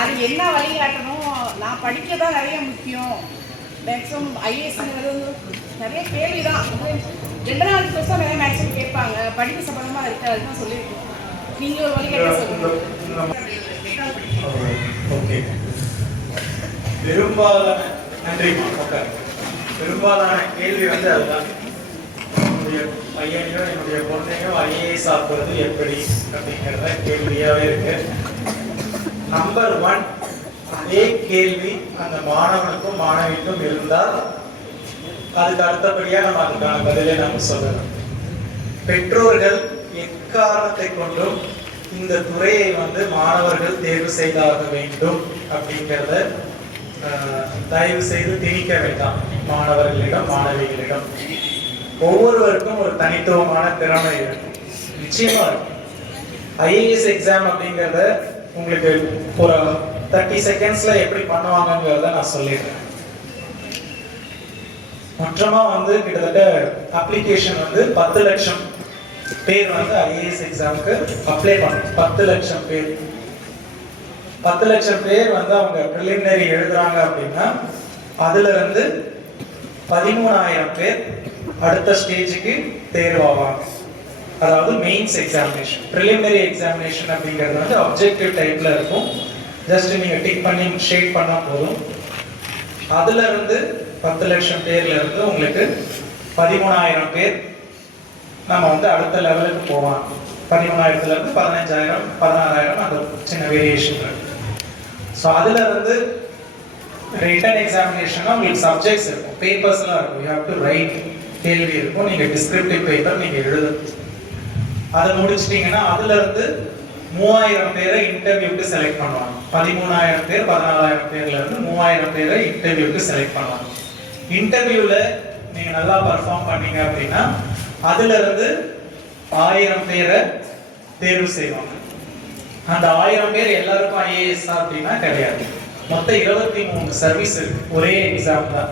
அது என்ன வழிகாட்டணும், நான் படிக்க தான் நிறைய முக்கியம். மேக்ஸிமம் ஐஏஎஸ்ங்கிறது நிறைய கேள்வி தான். ஜென்ரல் கொஸ்டின் நிறைய மேக்ஸிமம் கேட்பாங்க, படிப்பு சம்பந்தமாக இருக்காது தான் சொல்லியிருக்கோம். நீங்கள் ஒரு வழிகாட்ட சொல்லுங்கள். ஓகே, பெரும்பாலான நன்றிமா. பெரும்பாலான கேள்வி வந்து அதுதான், என்னுடைய பையனையும் என்னுடைய பொண்ணையும் ஐஏஎஸ் ஆக்குவது எப்படி அப்படிங்கிறத கேள்வியாகவே இருக்கு. நம்பர் 1, அதே கேள்வி அந்த மாணவனுக்கும் மாணவிக்கும் இருந்தால் அதுக்கு அடுத்தபடியா நம்ம அதுக்கான பதிலை நம்ம சொல்லணும். பெற்றோர்கள் எக்காரணத்தை கொண்டும் இந்த துறையை வந்து மாணவர்கள் தேர்வு செய்தாக வேண்டும் அப்படிங்கிறத தயவு செய்து திணிக்க வேண்டாம். மாணவர்களிடம் மாணவிகளிடம் ஒவ்வொருவருக்கும் ஒரு தனித்துவமான திறமை இருக்கும், நிச்சயமா இருக்கும். ஐஏஎஸ் எக்ஸாம் அப்படிங்கிறத உங்களுக்கு ஒரு 30 செகண்ட்ஸ்ல எப்படி பண்ணுவாங்கிறத நான் சொல்லிடுறேன். மொத்தமா வந்து கிட்டத்தட்ட அப்ளிகேஷன் வந்து 10 லட்சம் பேர் வந்து ஐஏஎஸ் எக்ஸாமுக்கு அப்ளை பண்ணும். 10 லட்சம் பேர் 10 லட்சம் பேர் வந்து அவங்க ப்ரிலிமினரி எழுதுறாங்க அப்படின்னா அதுல இருந்து 13,000 பேர் அடுத்த ஸ்டேஜுக்கு தேர்வாவாங்க. அதாவது மெயின்ஸ் எக்ஸாமினேஷன். ப்ரிலிமினரி எக்ஸாமினேஷன் அப்படிங்கிறது வந்து அப்ஜெக்டிவ் டைப்ல இருக்கும். ஜஸ்ட் நீங்க டிக் பண்ணி ஷேட் பண்ணா போதும். அதுல இருந்து 10 லட்சம் பேர்ல இருந்து உங்களுக்கு 13,000 பேர் நம்ம வந்து அடுத்த லெவலுக்கு போவாங்க. 13,000ல இருந்து 15,000, 16,000 அந்த சின்ன வேரியேஷன் இருக்கு. ஸோ அதுல இருந்து ரிட்டன் எக்ஸாமினேஷனா உங்களுக்கு சப்ஜெக்ட்ஸ் இருக்கும், பேப்பர்ஸ்லாம் இருக்கும். யூ ஹேவ் டு ரைட், கேள்வி இருக்கும், நீங்க டிஸ்கிரிப்டிவ் பேப்பர் நீங்க எழுதணும். அதை முடிச்சிட்டீங்கன்னா அதுல இருந்து 3,000 பேரை இன்டர்வியூக்கு செலக்ட் பண்ணுவாங்க. 13,000 பேர் 14,000 பேர்ல இருந்து 3,000 பேரை இன்டர்வியூக்கு செலக்ட் பண்ணுவாங்க. இன்டர்வியூல நீங்க நல்லா பர்ஃபார்ம் பண்ணீங்க அப்படின்னா அதுல இருந்து 1000 பேரை தேர்வு செய்வாங்க. அந்த 1000 பேர் எல்லாருக்கும் ஐஏஎஸ் அப்படின்னா கிடையாது. மொத்தம் 23 சர்வீஸ் இருக்கு ஒரே எக்ஸாம் தான்.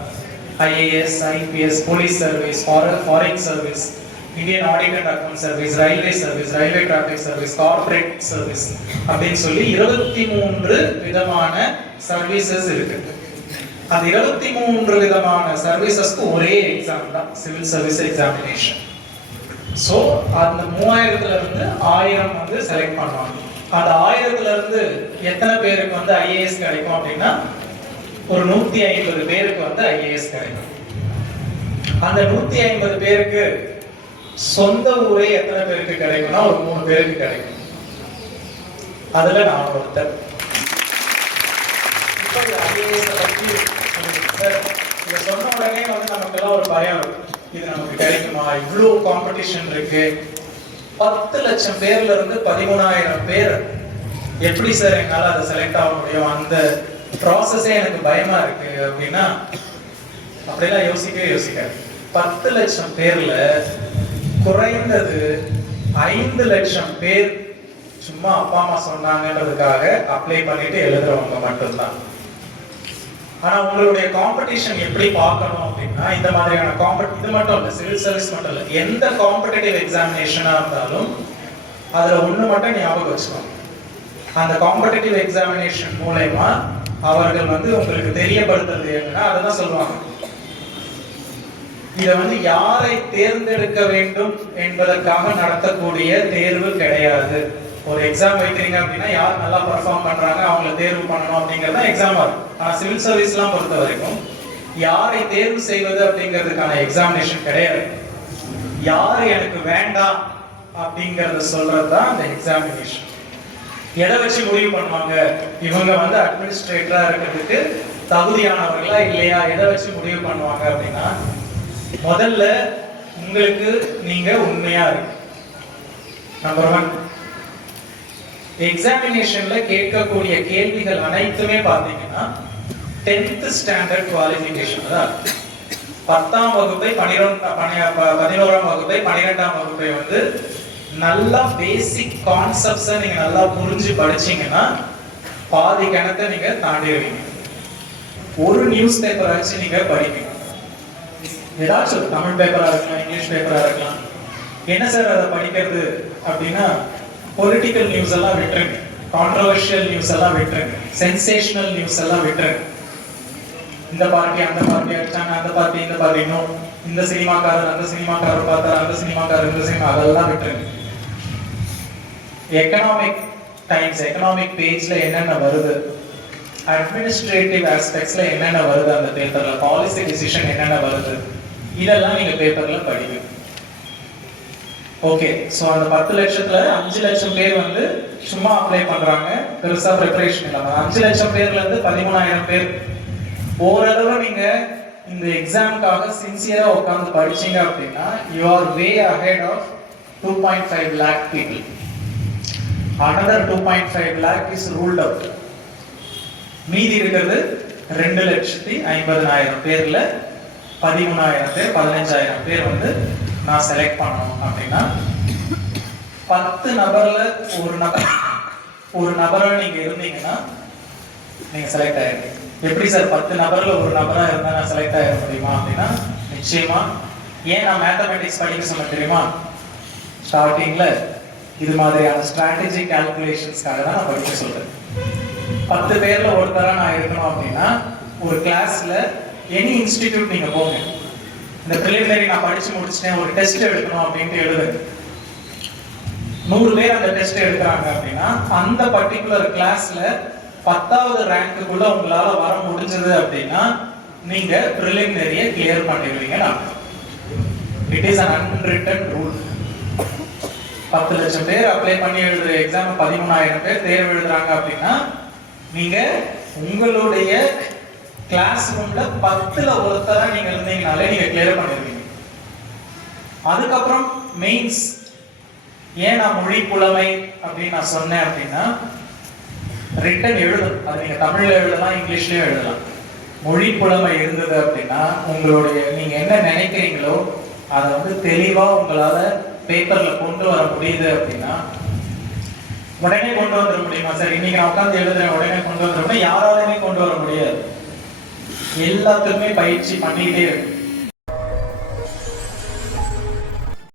IAS, IPS, police service, foreign service, Indian audit and account service, railway service, railway traffic service, corporate service அப்படின்னு சொல்லி 23 விதமான சர்வீசஸ் இருக்கு. அந்த 23 விதமான சர்வீசஸ்க்கு ஒரே எக்ஸாம் தான், சிவில் சர்வீஸ் எக்ஸாமினேஷன். ஸோ அந்த 3000ல இருந்து 1000 வந்து செலக்ட் பண்ணுவாங்க. அந்த 1000ல இருந்து எத்தனை பேருக்கு வந்து ஐஏஎஸ் கிடைக்கும் அப்படின்னா ஒரு 150 பேருக்கு வந்து ஐஏஎஸ் கிடைக்கும். அந்த 150 பேருக்கு சொந்த ஊரே எத்தனை பேருக்கு கிடைக்கும்னா ஒரு 3 பேருக்கு கிடைக்கும். அதுல நான் ஒருத்தர். இப்போ ஐஏஎஸ் பத்தி இதை சொன்ன உடனே வந்து நமக்கெல்லாம் ஒரு பயம், இது நமக்கு கிடைக்குமா, இவ்வளோ காம்படிஷன் இருக்கு. 10 லட்சம் பேர்ல இருந்து 13,000 பேர் எப்படி சார் என்னால அதை செலக்ட் ஆக முடியும், அந்த ப்ராசஸே எனக்கு பயமா இருக்கு அப்படின்னா அப்படிலாம் யோசிக்காது. 10 லட்சம் பேர்ல குறைந்தது 5 லட்சம் பேர் சும்மா அப்பா அம்மா சொன்னாங்கன்றதுக்காக அப்ளை பண்ணிட்டு எழுதுறவங்க மட்டும்தான். ஆனா உங்களுடைய காம்படிஷன் எப்படி பார்க்கணும் அப்படின்னா இந்த மாதிரியான இது மட்டும் இல்லை, சிவில் சர்வீஸ் மட்டும் இல்லை, எந்த காம்படிட்டிவ் எக்ஸாமினேஷனா இருந்தாலும் அதுல ஒண்ணு மட்டும் ஞாபகம் வச்சுக்கோங்க. அந்த காம்படிட்டிவ் எக்ஸாமினேஷன் மூலமா அவர்கள் வந்து உங்களுக்கு தெரியப்படுத்துறது என்னன்னா அதுதான் சொல்லுவாங்க, இதை வந்து யாரை தேர்ந்தெடுக்க வேண்டும் என்பதற்காக நடத்தக்கூடிய தேர்வு கிடையாது. ஒரு எக்ஸாம் வைக்கிறீங்க அப்படின்னா யார் நல்லா பெர்ஃபார்ம் பண்றாங்க அவங்களை தேர்வு பண்ணணும் அப்படிங்கறது எக்ஸாமா இருக்கும். ஆனா சிவில் சர்வீஸ்லாம் பொறுத்த வரைக்கும் யாரை தேர்வு செய்வது அப்படிங்கிறதுக்கான எக்ஸாமினேஷன் கிடையாது. யாரு எனக்கு வேண்டாம் அப்படிங்கறத சொல்றதுதான் அந்த எக்ஸாமினேஷன். எதை வச்சு முடிவு பண்ணுவாங்க, இவங்க வந்து அட்மினிஸ்ட்ரேட்டரா இருக்கிறதுக்கு தகுதியானவர்களா இல்லையா, எதை வச்சு முடிவு பண்ணுவாங்க அப்படின்னா முதல்ல உங்களுக்கு நீங்க உண்மையா இருக்கு. நம்பர் 1, எக்ஸாமினேஷன்ல கேட்கக்கூடிய கேள்விகள் அனைத்துமே பாத்தீங்கன்னா 10th ஸ்டாண்டர்ட் குவாலிஃபிகேஷன் தான். 10ஆம் வகுப்பை 11ஆம் வகுப்பை 12ஆம் வகுப்பை வந்து நல்லா பேசிக் கான்செப்ட்ஸை நீங்க நல்லா புரிஞ்சு படிச்சீங்கன்னா பாதி கணக்கை நீங்க தாண்டிடுவீங்க. ஒரு நியூஸ் பேப்பரை வச்சு நீங்க படிப்பீங்க. ஏதாச்சும் தமிழ் பேப்பரா இருக்கலாம், இங்கிலீஷ் பேப்பரா இருக்கலாம். என்ன சார் அதை படிக்கிறது அப்படின்னா பொலிட்டிக்கல் நியூஸ் எல்லாம் விட்டுருங்க. கான்ட்ரோவர்ஷியல் நியூஸ் எல்லாம் விட்டுருங்க, சென்சேஷனல் நியூஸ் எல்லாம் விட்டுருங்க. இந்த பார்ட்டி அந்த பார்ட்டி அடிச்சாங்க, அந்த பார்ட்டி இந்த பார்ட்டி, இன்னும் இந்த சினிமாக்காரர் அந்த சினிமாக்காரர் பார்த்தார், அந்த சினிமாக்காரர் இந்த சினிமா, அதெல்லாம் விட்டுருங்க. எக்கனாமிக் டைம்ஸ், எக்கனாமிக் பேஜ்ல என்னென்ன வருது, அட்மினிஸ்ட்ரேட்டிவ் ஆஸ்பெக்ட்ஸ்ல என்னென்ன வருது அந்த பேப்பர்ல, பாலிசி டிசிஷன் என்னென்ன வருது, இதெல்லாம் நீங்க பேப்பர்ல படிங்க. ஓகே, ஸோ அந்த 10 லட்சத்துல 5 லட்சம் பேர் வந்து சும்மா அப்ளை பண்றாங்க, பெருசா ப்ரிப்பரேஷன் இல்லாம. 5 லட்சம் பேர்ல இருந்து 13,000 பேர் ஓரளவு நீங்க இந்த எக்ஸாமுக்காக சின்சியரா உட்கார்ந்து படிச்சீங்க அப்படின்னா you are way ahead of 2.5 lakh people. Another 2.5 lakh is ruled out. மீதி இருக்கிறது 2,50,000 பேர்ல 13,000 பேர் 15,000 பேர் வந்து நான் செலக்ட் பண்ணணும் அப்படின்னா 10 நபர்ல ஒரு நபரா நீங்க இருந்தீங்கன்னா நீங்க செலக்ட் ஆயிருக்கீங்க. எப்படி சார் 10 நபர்ல ஒரு நபரா இருந்தா நான் செலக்ட் ஆகிட முடியுமா அப்படின்னா நிச்சயமா. ஏன் நான் மேத்தமெட்டிக்ஸ் படிக்க சொன்ன தெரியுமா? ஸ்டார்டிங்ல இது மாதிரியான ஸ்ட்ராட்டஜி கால்குலேஷன்ஸ்க்காக தான் நான் படிக்க சொல்றேன். 10 பேர்ல ஒருத்தரா நான் இருக்கணும் அப்படின்னா ஒரு கிளாஸ்ல எனி இன்ஸ்டிடியூட் நீங்க போங்க, இந்த பிரிலிமினரி நான் படிச்சு முடிச்சிட்டேன், ஒரு டெஸ்ட் எடுக்கணும் அப்படின்ட்டு எழுதுங்க. 100 பேர் அந்த டெஸ்ட் எடுக்கிறாங்க அப்படின்னா அந்த பர்டிகுலர் கிளாஸ்ல 10வது ரேங்க்குள்ள உங்களால வர முடிஞ்சது அப்படின்னா நீங்க பிரிலிமினரியை கிளியர் பண்ணிடுவீங்க. It is an unwritten rule. 10 லட்சம் பேர் அப்ளை பண்ணி எழுதுற எக்ஸாம் 13,000 பேர் தேர்வு எழுதுறாங்க அப்படின்னா நீங்க உங்களுடைய கிளாஸ் ரூம்ல 10ல ஒருத்தரா நீங்க இருந்தீங்கனாலே நீங்க கிளியர் பண்ணிடுவீங்க. அதுக்கப்புறம் மெயின்ஸ். ஏன் நான் மொழி புலமை அப்படின்னு நான் சொன்னேன் அப்படின்னா ரிட்டன் எழுதும், அது நீங்க தமிழ்ல எழுதலாம், இங்கிலீஷ்லயும் எழுதலாம். மொழி புலமை இருந்தது அப்படின்னா உங்களுடைய நீங்க என்ன நினைக்கிறீங்களோ அதை வந்து தெளிவா உங்களால பேப்பர்ல கொண்டு வர முடியுது அப்படின்னா உடனே கொண்டு வந்துட முடியுமா சார்? இன்னைக்கு நான் உட்காந்து எழுதுறேன் உடனே கொண்டு வந்துடும், யாராலுமே கொண்டு வர முடியாது. எல்லாத்துக்குமே பயிற்சி பண்ணிக்கிட்டே இருக்கு.